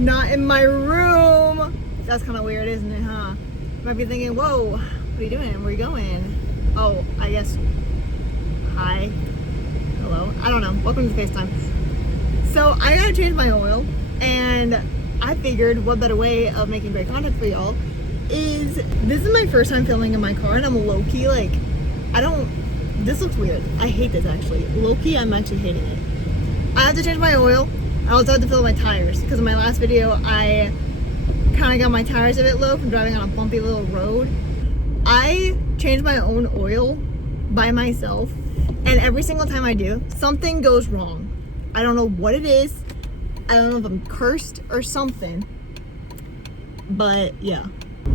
not in my room. That's kind of weird, isn't it, huh? You might be thinking, whoa, what are you doing? Where are you going? Oh, I guess, hi, hello, I don't know. Welcome to FaceTime. So I gotta change my oil, and I figured what better way of making great content for y'all is, this is my first time filming in my car, and I'm low-key, like, this looks weird. I hate this actually. Low-key, I'm actually hating it. I have to change my oil. I also have to fill my tires, because in my last video, I kind of got my tires a bit low from driving on a bumpy little road. I change my own oil by myself, and every single time I do, something goes wrong. I don't know what it is. I don't know if I'm cursed or something, but yeah.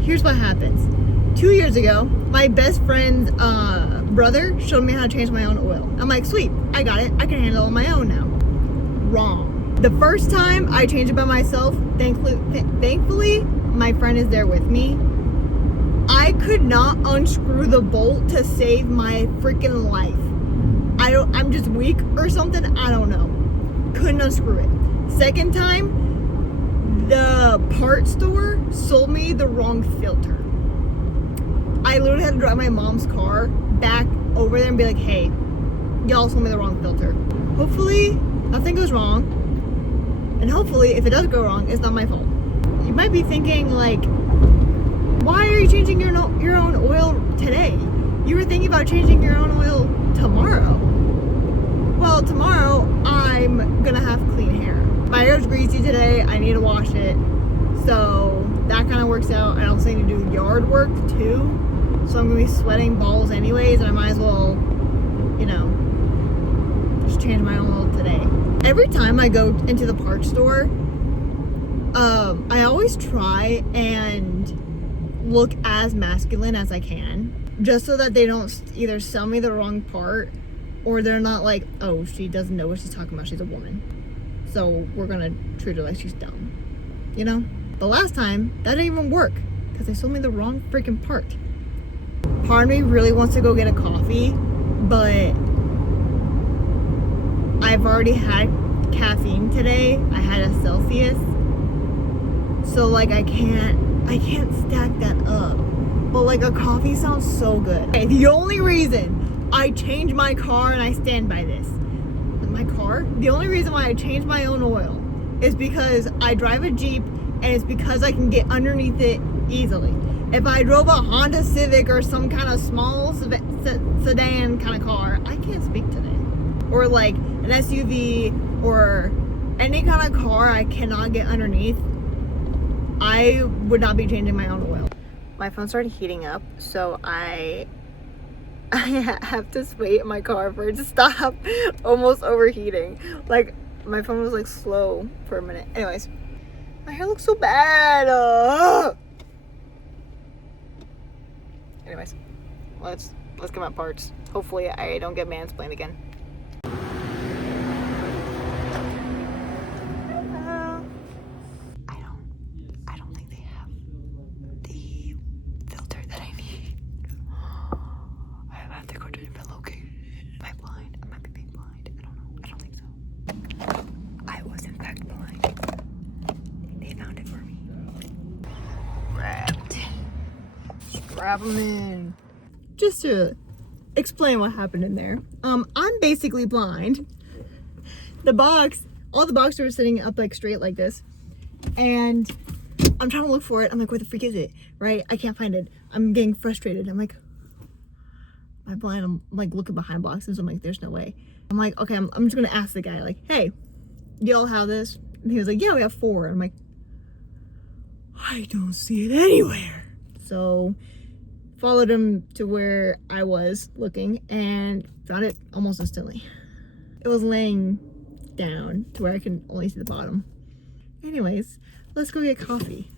Here's what happens. 2 years ago, my best friend's brother showed me how to change my own oil. I'm like, sweet, I got it. I can handle it on my own now. Wrong. The first time I changed it by myself, thankfully, my friend is there with me. I could not unscrew the bolt to save my freaking life. I'm just weak or something, I don't know. Couldn't unscrew it. Second time, the part store sold me the wrong filter. I literally had to drive my mom's car back over there and be like, hey, y'all sold me the wrong filter. Hopefully, nothing goes wrong. And hopefully, if it does go wrong, it's not my fault. You might be thinking, like, why are you changing your own oil today? You were thinking about changing your own oil tomorrow. Well, tomorrow, I'm gonna have clean hair. My hair's greasy today, I need to wash it. So that kind of works out. I also need to do yard work too. So I'm gonna be sweating balls anyways, and I might as well, you know, just change my own oil today. Every time I go into the parts store, I always try and look as masculine as I can, just so that they don't either sell me the wrong part, or they're not like, oh, she doesn't know what she's talking about, she's a woman, so we're gonna treat her like she's dumb, you know? The last time, that didn't even work, because they sold me the wrong freaking part. Part of me really wants to go get a coffee, but I've already had caffeine today. I had a Celsius, so like I can't stack that up. But like a coffee sounds so good. Okay, the only reason I changed my car, and I stand by this, the only reason why I changed my own oil is because I drive a Jeep, and it's because I can get underneath it easily. If I drove a Honda Civic or some kind of small sedan kind of car, I can't speak to that. Or like an SUV or any kind of car I cannot get underneath, I would not be changing my own oil. My phone started heating up, so I have to wait in my car for it to stop almost overheating. Like, my phone was like slow for a minute. Anyways, my hair looks so bad. Anyways, let's get my parts. Hopefully I don't get mansplained again. I don't think they have the filter that I need. I have to go to a different location. Am I blind? I might be being blind. I don't know. I don't think so. I was in fact blind. They found it for me. Wrapped. Strap them in. Just to explain what happened in there. I'm basically blind. All the boxes were sitting up like straight like this. And I'm trying to look for it. I'm like, where the freak is it? Right? I can't find it. I'm getting frustrated. I'm like, am I blind? I'm like looking behind boxes. I'm like, there's no way. I'm like, okay, I'm just gonna ask the guy, like, hey, do y'all have this? And he was like, yeah, we have 4. And I'm like, I don't see it anywhere. So followed him to where I was looking and found it almost instantly. It was laying down to where I can only see the bottom. Anyways, let's go get coffee.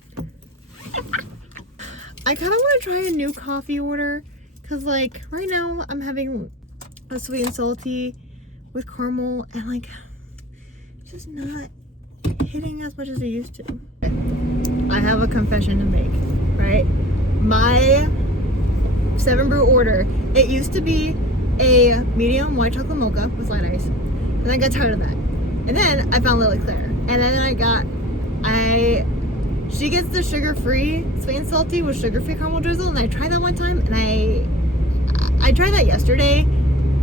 I kind of want to try a new coffee order, because like right now I'm having a sweet and salty with caramel, and like it's just not hitting as much as it used to. I have a confession to make, right? My 7 brew order, it used to be a medium white chocolate mocha with light ice, and I got tired of that. And then I found Lily Claire, and then I got She gets the sugar-free, sweet and salty with sugar-free caramel drizzle, and I tried that one time, and I tried that yesterday,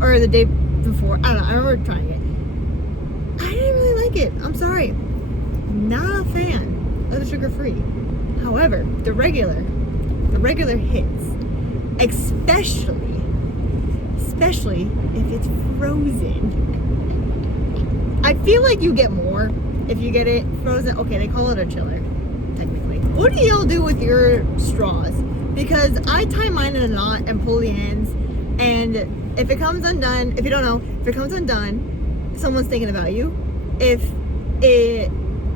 or the day before. I don't know, I remember trying it. I didn't really like it. I'm sorry. Not a fan of the sugar-free. However, the regular hits. Especially if it's frozen. I feel like you get more if you get it frozen. Okay, they call it a chiller, technically. What do y'all do with your straws? Because I tie mine in a knot and pull the ends, and if it comes undone, if you don't know, if it comes undone, someone's thinking about you. If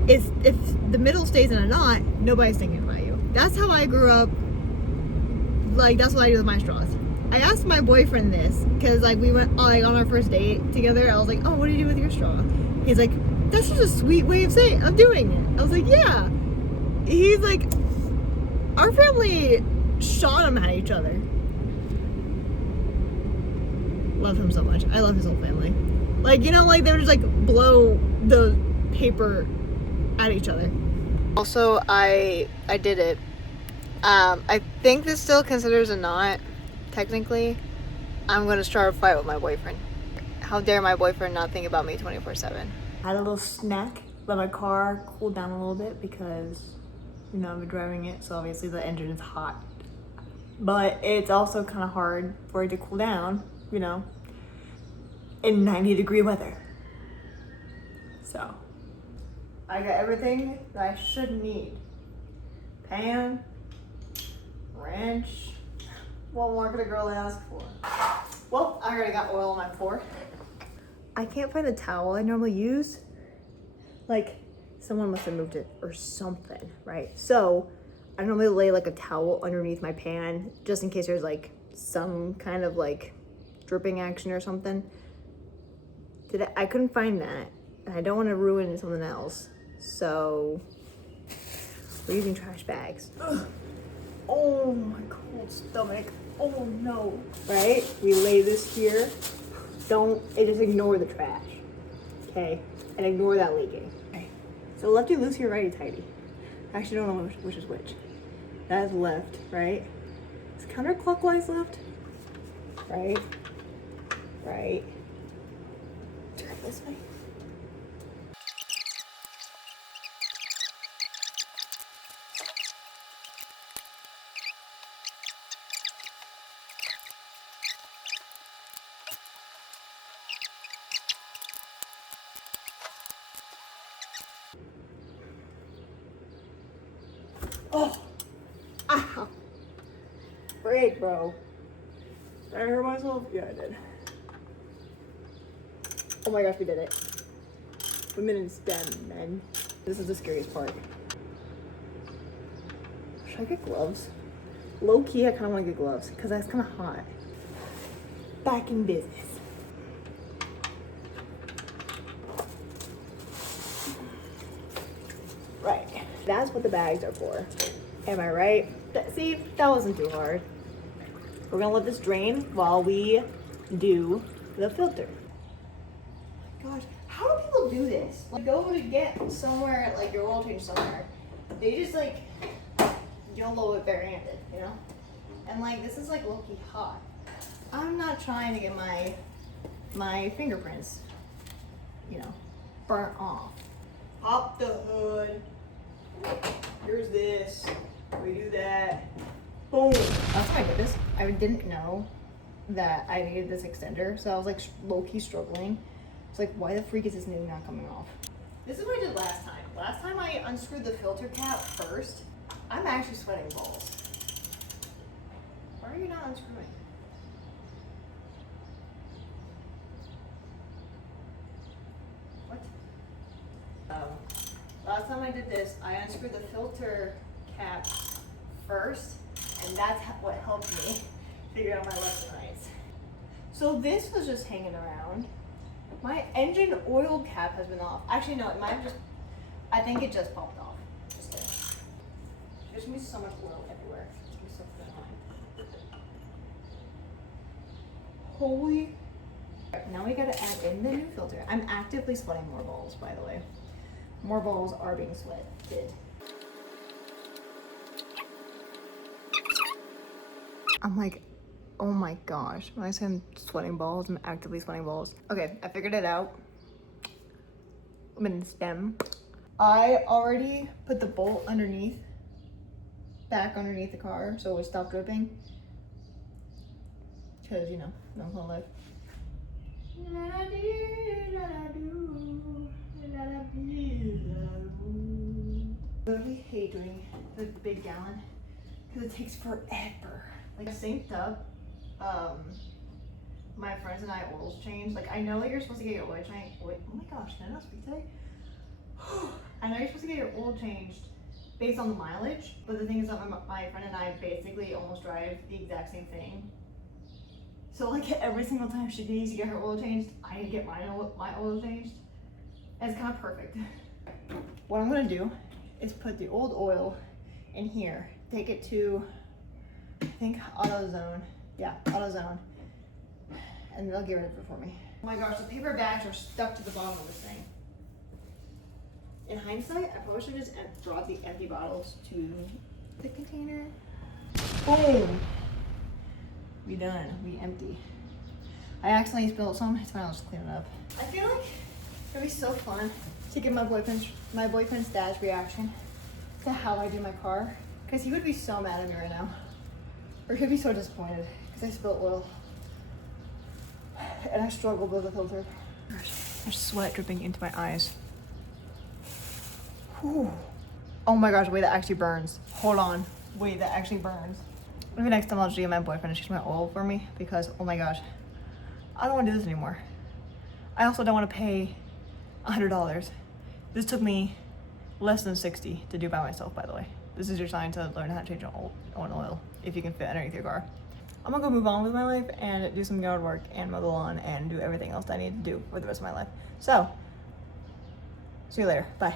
the middle stays in a knot, nobody's thinking about you. That's how I grew up. Like, that's what I do with my straws. I asked my boyfriend this because, like, we went like on our first date together. I was like, "Oh, what do you do with your straw?" He's like, "That's just a sweet way of doing it." I was like, "Yeah." He's like, our family shot him at each other. Love him so much. I love his whole family. Like, you know, like they would just like blow the paper at each other. Also, I did it. I think this still considers a knot, technically. I'm gonna start a fight with my boyfriend. How dare my boyfriend not think about me 24/7. Had a little snack, let my car cool down a little bit because, you know, I've been driving it, so obviously the engine is hot. But it's also kind of hard for it to cool down, you know, in 90-degree weather. So, I got everything that I should need. Pan, wrench. What more could a girl ask for? Well, I already got oil on my floor. I can't find the towel I normally use. Like, someone must have moved it or something, right? So, I normally lay like a towel underneath my pan just in case there's like some kind of like dripping action or something. I couldn't find that, and I don't want to ruin something else. So, we're using trash bags. Ugh. Oh, my cold stomach. Oh no. Right? We lay this here. Just ignore the trash. Okay? And ignore that leaking. Okay. So lefty loosey, righty tighty. I actually don't know which is which. That is left, right? It's counterclockwise left. Right? Right. Turn this way. Oh, ow, break, bro. Did I hurt myself? Yeah, I did. Oh my gosh, we did it. Women in STEM, men. This is the scariest part. Should I get gloves? Low key, I kind of want to get gloves because that's kind of hot. Back in business. Right. That's what the bags are for. Am I right? See, that wasn't too hard. We're gonna let this drain while we do the filter. Gosh, how do people do this? Like, go to get somewhere, like your oil change somewhere. They just like YOLO it barehanded, you know? And like, this is like low-key hot. I'm not trying to get my fingerprints, you know, burnt off. Pop the hood. Here's this. We do that. Boom. That's how I did this. I didn't know that I needed this extender, so I was like low-key struggling. It's like, why the freak is this new not coming off? This is what I did last time. Last time I unscrewed the filter cap first. I'm actually sweating balls. Why are you not unscrewing? What? Last time I did this, I unscrewed the filter cap first, and that's what helped me figure out my lefts and rights. So this was just hanging around. My engine oil cap has been off. Actually, no, it might have just, I think it just popped off. Just there. There's gonna be so much oil everywhere. It's gonna be so fun. Holy. Now we gotta add in the new filter. I'm actively sweating more balls, by the way. more balls are being sweated. I'm like, oh my gosh. When I say I'm sweating balls, I'm actively sweating balls. Okay, I figured it out. I'm in the stem. I already put the bolt underneath, back underneath the car, so it would stop dripping. Because, you know, no whole life. Literally hate doing the big gallon because it takes forever. Like, synced up, my friends and I oils change. Like, I know that you're supposed to get your oil change. Wait, oh my gosh, did I not speak today? I know you're supposed to get your oil changed based on the mileage, but the thing is that my friend and I basically almost drive the exact same thing. So like every single time she needs to get her oil changed, I need to get my oil changed. And it's kind of perfect. What I'm gonna do is put the old oil in here, take it to, I think, AutoZone. Yeah, AutoZone. And they'll get rid of it for me. Oh my gosh, the paper bags are stuck to the bottom of this thing. In hindsight, I probably should just brought the empty bottles to the container. Boom! We done, we empty. I accidentally spilled some, it's fine, I'll just clean it up. I feel like it'd be so fun to get my boyfriend's dad's reaction to how I do my car. Because he would be so mad at me right now. Or he'd be so disappointed because I spilled oil. And I struggled with the filter. There's sweat dripping into my eyes. Whew. Oh my gosh, wait, that actually burns. Hold on, wait, that actually burns. Maybe next time I'll just get my boyfriend to change my oil for me because, oh my gosh, I don't want to do this anymore. I also don't want to pay $100. This took me less than 60 to do by myself, by the way. This is your sign to learn how to change your own oil if you can fit underneath your car. I'm gonna go move on with my life and do some yard work and mow the lawn and do everything else that I need to do for the rest of my life. So, see you later, bye.